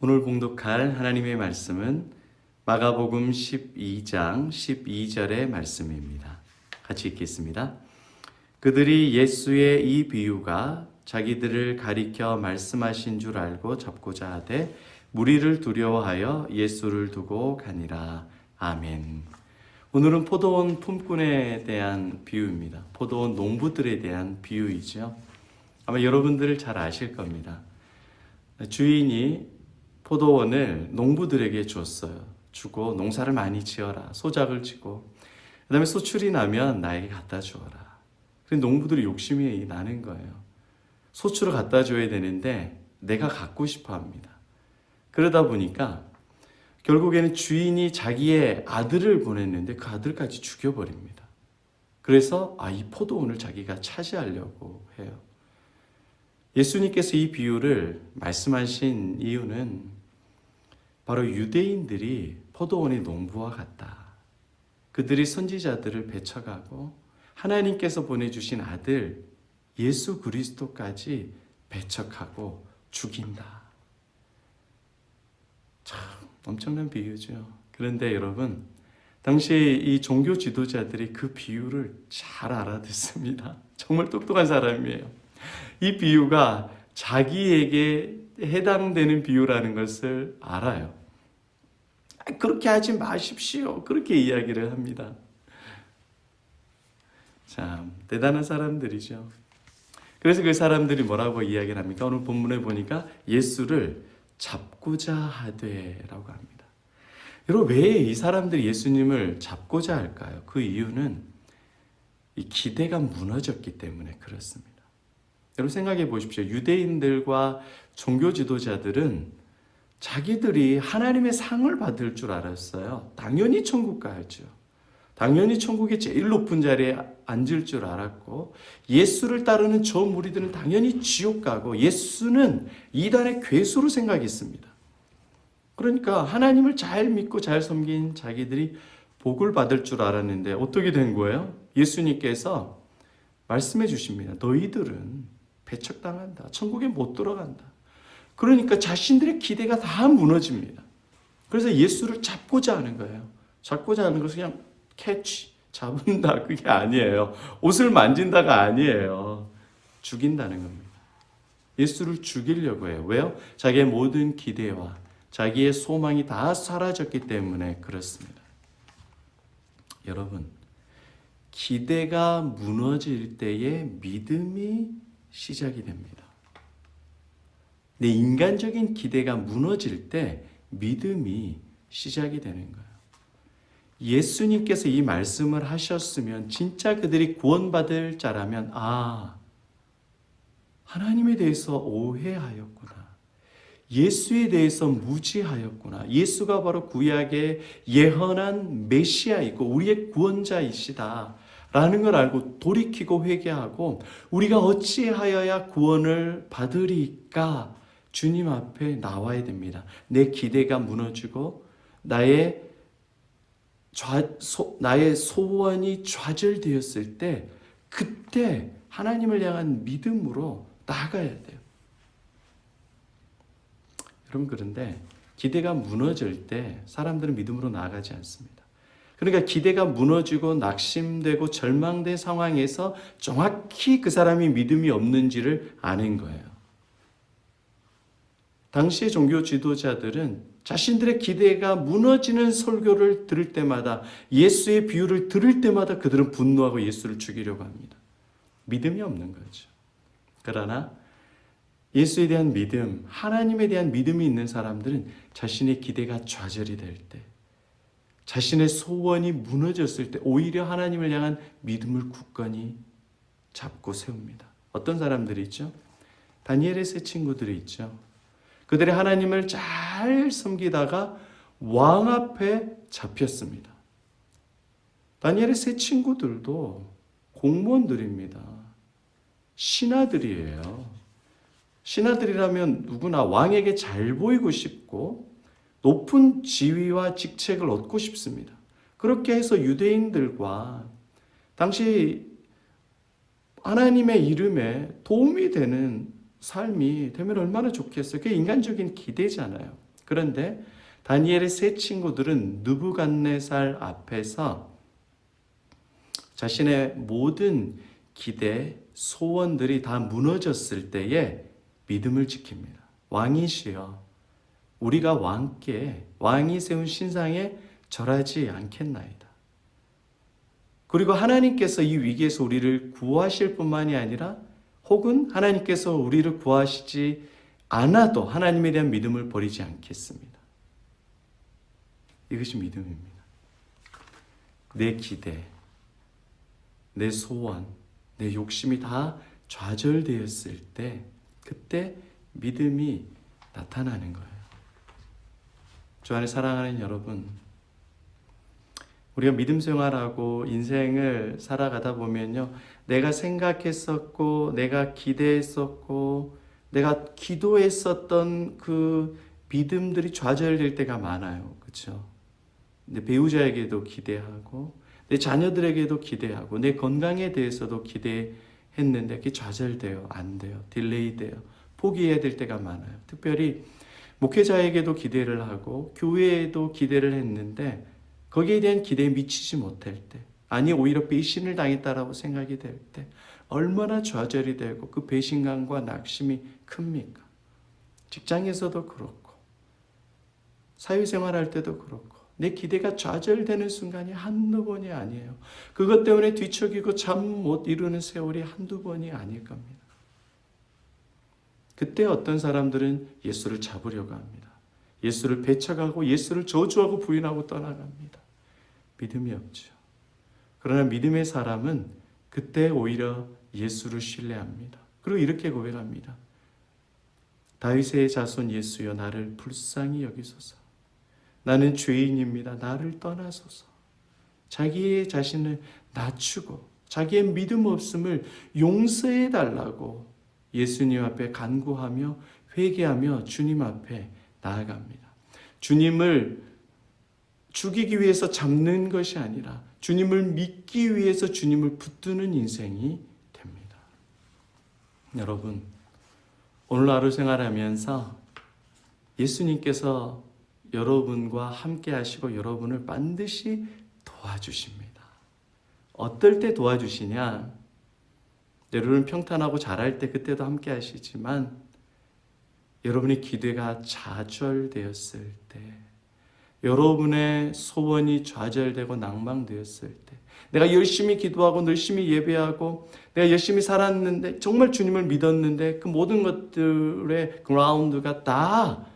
오늘 봉독할 하나님의 말씀은 마가복음 12장 12절의 말씀입니다. 같이 읽겠습니다. 그들이 예수의 이 비유가 자기들을 가리켜 말씀하신 줄 알고 잡고자 하되 무리를 두려워하여 예수를 두고 가니라. 아멘. 오늘은 포도원 품꾼에 대한 비유입니다. 포도원 농부들에 대한 비유이죠. 아마 여러분들 잘 아실 겁니다. 주인이 포도원을 농부들에게 줬어요. 주고 농사를 많이 지어라. 소작을 지고 그 다음에 소출이 나면 나에게 갖다 주어라. 그래서 농부들이 욕심이 나는 거예요. 소출을 갖다 줘야 되는데 내가 갖고 싶어 합니다. 그러다 보니까 결국에는 주인이 자기의 아들을 보냈는데 그 아들까지 죽여버립니다. 그래서 이 포도원을 자기가 차지하려고 해요. 예수님께서 이 비유를 말씀하신 이유는 바로 유대인들이 포도원의 농부와 같다. 그들이 선지자들을 배척하고 하나님께서 보내주신 아들 예수 그리스도까지 배척하고 죽인다. 참 엄청난 비유죠. 그런데 여러분, 당시 이 종교 지도자들이 그 비유를 잘 알아듣습니다. 정말 똑똑한 사람이에요. 이 비유가 자기에게 해당되는 비유라는 것을 알아요. 그렇게 하지 마십시오. 그렇게 이야기를 합니다. 참 대단한 사람들이죠. 그래서 그 사람들이 뭐라고 이야기를 합니까? 오늘 본문에 보니까 예수를 잡고자 하되라고 합니다. 여러분, 왜 이 사람들이 예수님을 잡고자 할까요? 그 이유는 이 기대가 무너졌기 때문에 그렇습니다. 여러분 생각해 보십시오. 유대인들과 종교 지도자들은 자기들이 하나님의 상을 받을 줄 알았어요. 당연히 천국 가야죠. 당연히 천국의 제일 높은 자리에 앉을 줄 알았고, 예수를 따르는 저 무리들은 당연히 지옥 가고 예수는 이단의 괴수로 생각했습니다. 그러니까 하나님을 잘 믿고 잘 섬긴 자기들이 복을 받을 줄 알았는데 어떻게 된 거예요? 예수님께서 말씀해 주십니다. 너희들은 배척당한다. 천국에 못 들어간다. 그러니까 자신들의 기대가 다 무너집니다. 그래서 예수를 잡고자 하는 거예요. 잡고자 하는 것은 그냥 캐치, 잡은다 그게 아니에요. 옷을 만진다가 아니에요. 죽인다는 겁니다. 예수를 죽이려고 해요. 왜요? 자기의 모든 기대와 자기의 소망이 다 사라졌기 때문에 그렇습니다. 여러분, 기대가 무너질 때에 믿음이 시작이 됩니다. 내 인간적인 기대가 무너질 때 믿음이 시작이 되는 거예요. 예수님께서 이 말씀을 하셨으면 진짜 그들이 구원받을 자라면 하나님에 대해서 오해하였구나. 예수에 대해서 무지하였구나. 예수가 바로 구약의 예언한 메시아이고 우리의 구원자이시다 라는 걸 알고 돌이키고 회개하고 우리가 어찌하여야 구원을 받으리까 주님 앞에 나와야 됩니다. 내 기대가 무너지고 나의 소원이 좌절되었을 때 그때 하나님을 향한 믿음으로 나아가야 돼요. 여러분, 그런데 기대가 무너질 때 사람들은 믿음으로 나아가지 않습니다. 그러니까 기대가 무너지고 낙심되고 절망된 상황에서 정확히 그 사람이 믿음이 없는지를 아는 거예요. 당시의 종교 지도자들은 자신들의 기대가 무너지는 설교를 들을 때마다 예수의 비유를 들을 때마다 그들은 분노하고 예수를 죽이려고 합니다. 믿음이 없는 거죠. 그러나 예수에 대한 믿음, 하나님에 대한 믿음이 있는 사람들은 자신의 기대가 좌절이 될 때, 자신의 소원이 무너졌을 때 오히려 하나님을 향한 믿음을 굳건히 잡고 세웁니다. 어떤 사람들이 있죠? 다니엘의 세 친구들이 있죠. 그들이 하나님을 잘 섬기다가 왕 앞에 잡혔습니다. 다니엘의 세 친구들도 공무원들입니다. 신하들이에요. 신하들이라면 누구나 왕에게 잘 보이고 싶고 높은 지위와 직책을 얻고 싶습니다. 그렇게 해서 유대인들과 당시 하나님의 이름에 도움이 되는 삶이 되면 얼마나 좋겠어요. 그게 인간적인 기대잖아요. 그런데 다니엘의 세 친구들은 느부갓네살 앞에서 자신의 모든 기대, 소원들이 다 무너졌을 때에 믿음을 지킵니다. 왕이시여, 우리가 왕이 세운 신상에 절하지 않겠나이다. 그리고 하나님께서 이 위기에서 우리를 구하실 뿐만이 아니라 혹은 하나님께서 우리를 구하시지 않아도 하나님에 대한 믿음을 버리지 않겠습니다. 이것이 믿음입니다. 내 기대, 내 소원, 내 욕심이 다 좌절되었을 때 그때 믿음이 나타나는 거예요. 주 안에 사랑하는 여러분, 우리가 믿음 생활하고 인생을 살아가다 보면요, 내가 생각했었고 내가 기대했었고 내가 기도했었던 그 믿음들이 좌절될 때가 많아요. 그렇죠? 내 배우자에게도 기대하고 내 자녀들에게도 기대하고 내 건강에 대해서도 기대했는데 그게 좌절돼요. 안 돼요. 딜레이 돼요. 포기해야 될 때가 많아요. 특별히 목회자에게도 기대를 하고 교회에도 기대를 했는데 거기에 대한 기대에 미치지 못할 때, 아니 오히려 배신을 당했다라고 생각이 될 때 얼마나 좌절이 되고 그 배신감과 낙심이 큽니까? 직장에서도 그렇고 사회생활할 때도 그렇고 내 기대가 좌절되는 순간이 한두 번이 아니에요. 그것 때문에 뒤척이고 잠 못 이루는 세월이 한두 번이 아닐 겁니다. 그때 어떤 사람들은 예수를 잡으려고 합니다. 예수를 배척하고 예수를 저주하고 부인하고 떠나갑니다. 믿음이 없죠. 그러나 믿음의 사람은 그때 오히려 예수를 신뢰합니다. 그리고 이렇게 고백합니다. 다윗의 자손 예수여, 나를 불쌍히 여기소서. 나는 죄인입니다. 나를 떠나소서. 자기의 자신을 낮추고 자기의 믿음 없음을 용서해 달라고 예수님 앞에 간구하며 회개하며 주님 앞에 나아갑니다. 주님을 죽이기 위해서 잡는 것이 아니라 주님을 믿기 위해서 주님을 붙드는 인생이 됩니다. 여러분, 오늘 하루 생활하면서 예수님께서 여러분과 함께 하시고 여러분을 반드시 도와주십니다. 어떨 때 도와주시냐? 여러분 평탄하고 잘할 때 그때도 함께 하시지만 여러분의 기대가 좌절되었을 때, 여러분의 소원이 좌절되고 낭망되었을 때, 내가 열심히 기도하고 열심히 예배하고 내가 열심히 살았는데 정말 주님을 믿었는데 그 모든 것들의 그라운드가 다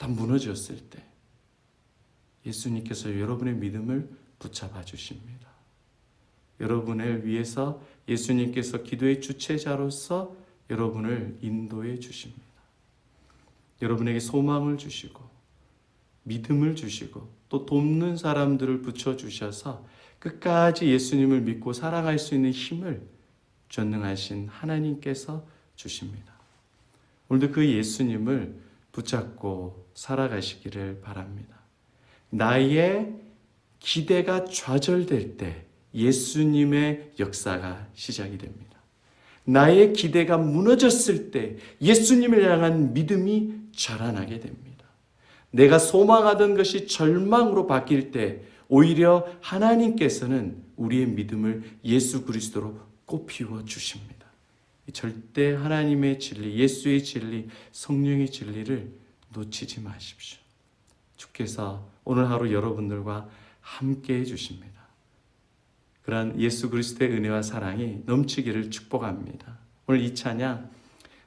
무너졌을 때 예수님께서 여러분의 믿음을 붙잡아 주십니다. 여러분을 위해서 예수님께서 기도의 주체자로서 여러분을 인도해 주십니다. 여러분에게 소망을 주시고 믿음을 주시고 또 돕는 사람들을 붙여주셔서 끝까지 예수님을 믿고 사랑할 수 있는 힘을 전능하신 하나님께서 주십니다. 오늘도 그 예수님을 붙잡고 살아가시기를 바랍니다. 나의 기대가 좌절될 때 예수님의 역사가 시작이 됩니다. 나의 기대가 무너졌을 때 예수님을 향한 믿음이 자라나게 됩니다. 내가 소망하던 것이 절망으로 바뀔 때 오히려 하나님께서는 우리의 믿음을 예수 그리스도로 꽃피워 주십니다. 절대 하나님의 진리, 예수의 진리, 성령의 진리를 놓치지 마십시오. 주께서 오늘 하루 여러분들과 함께 해주십니다. 그러한 예수 그리스도의 은혜와 사랑이 넘치기를 축복합니다. 오늘 이 찬양,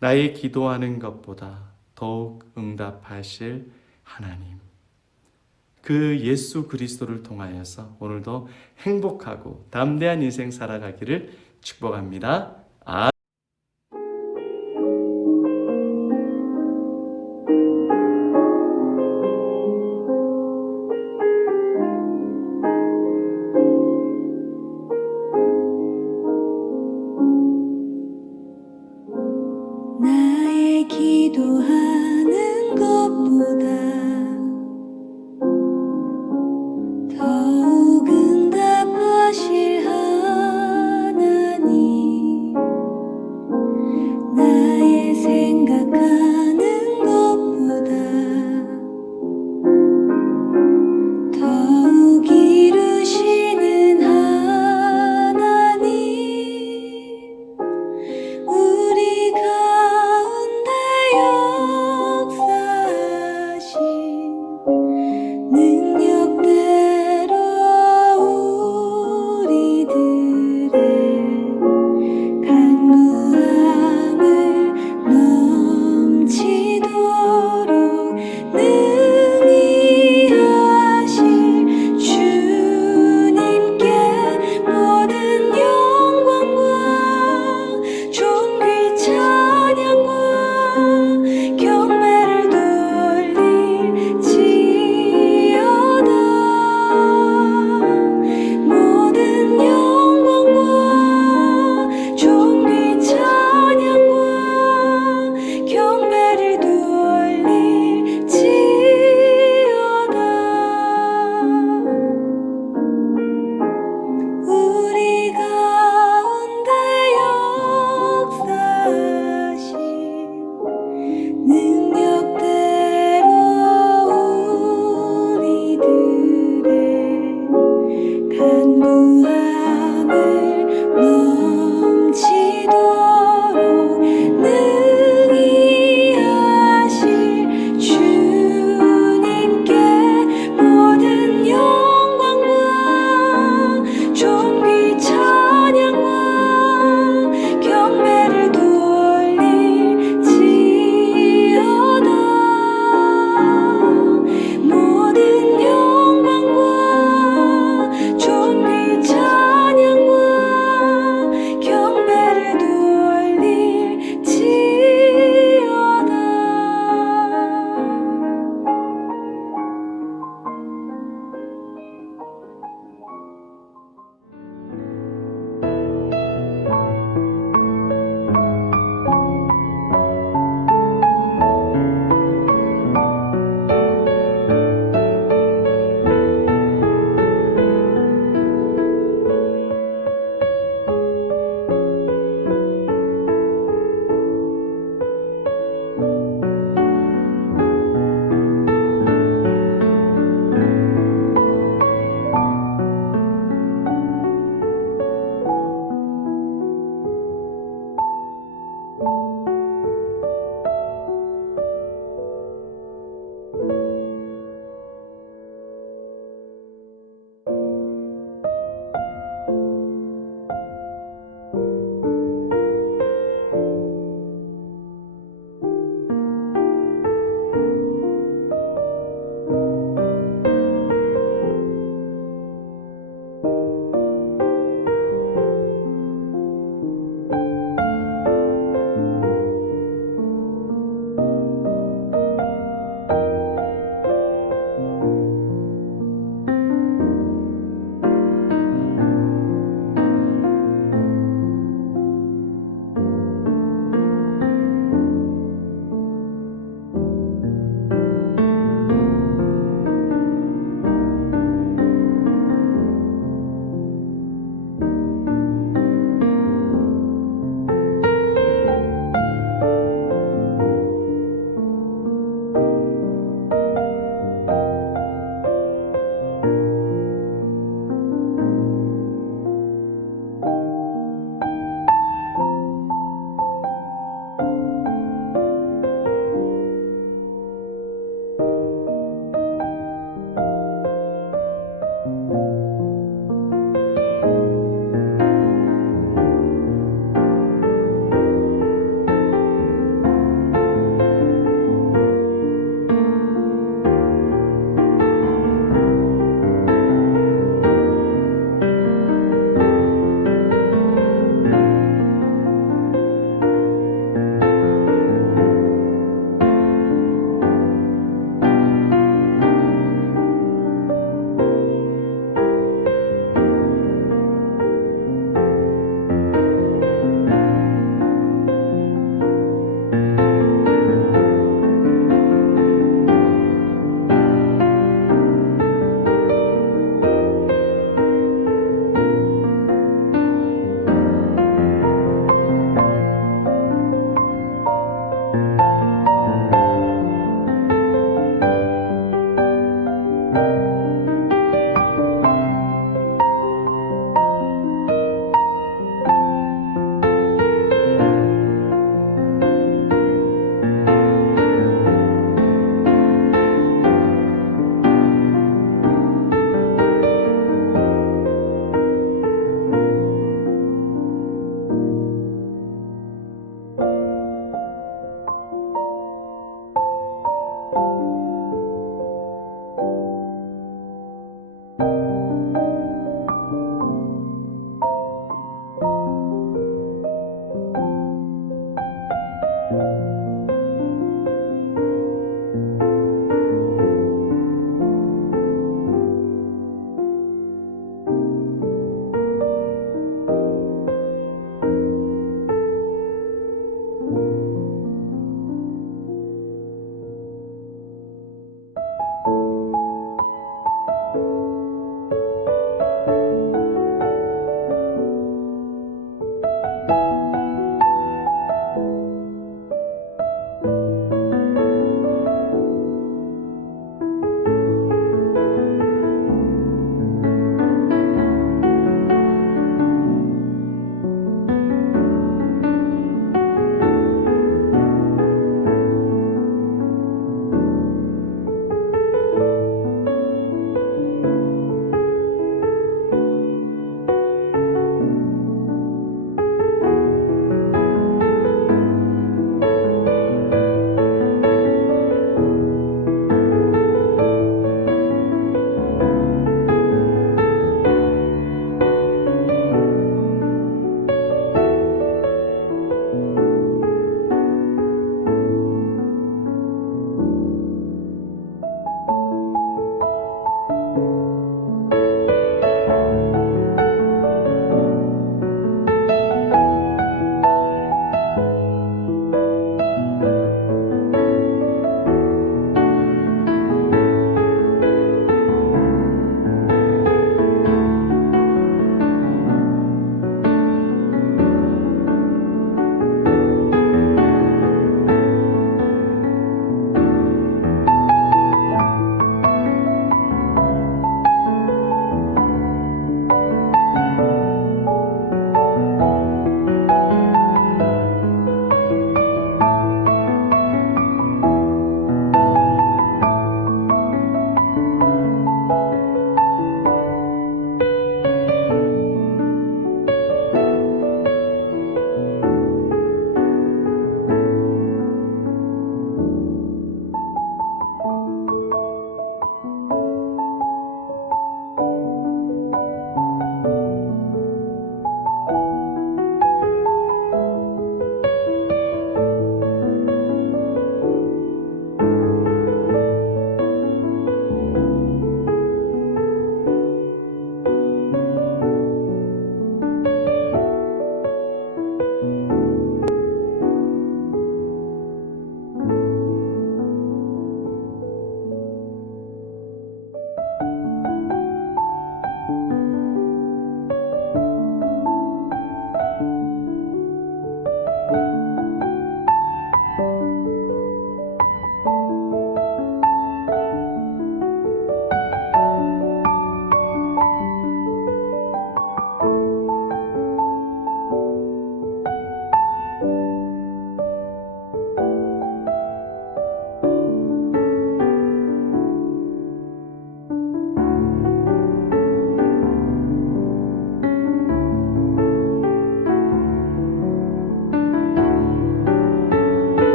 나의 기도하는 것보다 더욱 응답하실 하나님, 그 예수 그리스도를 통하여서 오늘도 행복하고 담대한 인생 살아가기를 축복합니다. 나의 기도하는 것보다